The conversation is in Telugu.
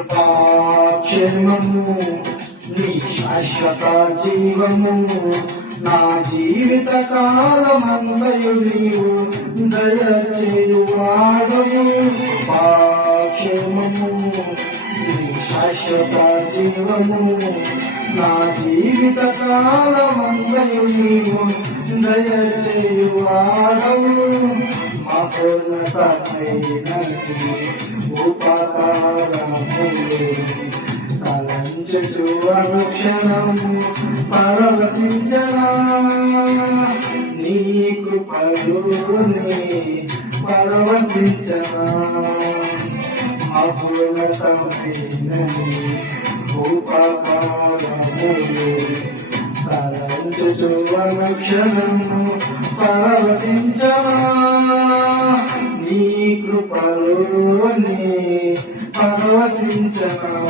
కృపాక్షేమము నీ శాశ్వత జీవము నా జీవిత కాలమందయు నీవు దయచేయువాడము క్షేమము నీ శాశ్వత జీవము నా జీవిత కాలమందయు నీవు దయచేయువాడము మహోన్నతమైనది ఉపకార కలంచుచు అనుక్షణం పరవశించనా? నీ కృపలుని పరవశించనా? మహోన్నతమైనది ఉపకారములు తలంచుచు అనుక్షణము పరవశించనా? నీ కృపలోని పరవశించనా